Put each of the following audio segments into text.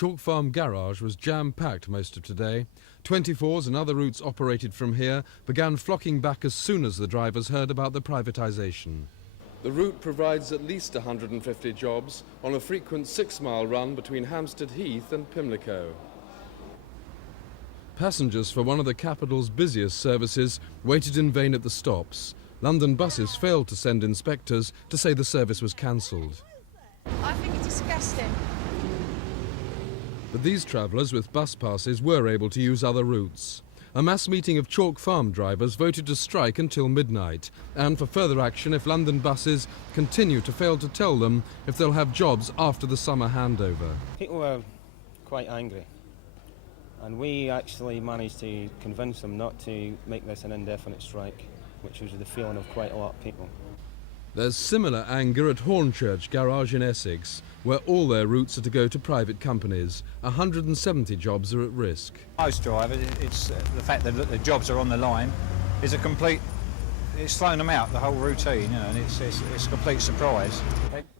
Chalk Farm Garage was jam-packed most of today. 24s and other routes operated from here began flocking back as soon as the drivers heard about the privatisation. The route provides at least 150 jobs on a frequent 6-mile run between Hampstead Heath and Pimlico. Passengers for one of the capital's busiest services waited in vain at the stops. London buses failed to send inspectors to say the service was cancelled. I think it's disgusting. But these travellers with bus passes were able to use other routes. A mass meeting of Chalk Farm drivers voted to strike until midnight, and for further action if London buses continue to fail to tell them if they'll have jobs after the summer handover. People were quite angry, and we actually managed to convince them not to make this an indefinite strike, which was the feeling of quite a lot of people. There's similar anger at Hornchurch Garage in Essex, where all their routes are to go to private companies. 170 jobs are at risk. Most drivers, it's the fact that the jobs are on the line is it's thrown them out, the whole routine, you know, and it's a complete surprise.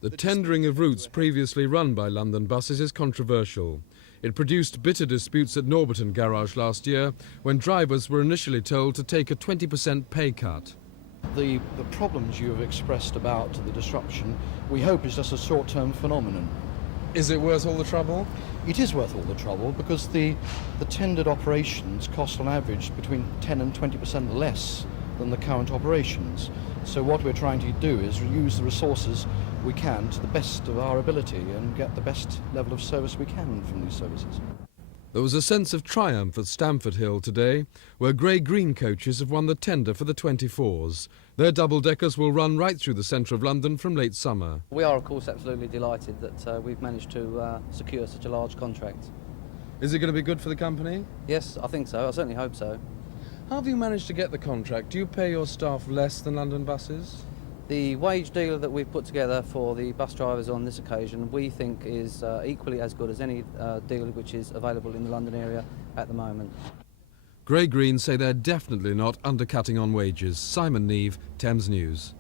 The tendering of routes previously run by London buses is controversial. It produced bitter disputes at Norbiton Garage last year when drivers were initially told to take a 20% pay cut. The problems you have expressed about the disruption, we hope is just a short-term phenomenon. Is it worth all the trouble? It is worth all the trouble because the tendered operations cost on average between 10 and 20% less than the current operations. So what we're trying to do is use the resources we can to the best of our ability and get the best level of service we can from these services. There was a sense of triumph at Stamford Hill today, where grey-green coaches have won the tender for the 24s. Their double-deckers will run right through the centre of London from late summer. We are, of course, absolutely delighted that we've managed to secure such a large contract. Is it going to be good for the company? Yes, I think so. I certainly hope so. How have you managed to get the contract? Do you pay your staff less than London buses? The wage deal that we've put together for the bus drivers on this occasion we think is equally as good as any deal which is available in the London area at the moment. Grey Green say they're definitely not undercutting on wages. Simon Neve, Thames News.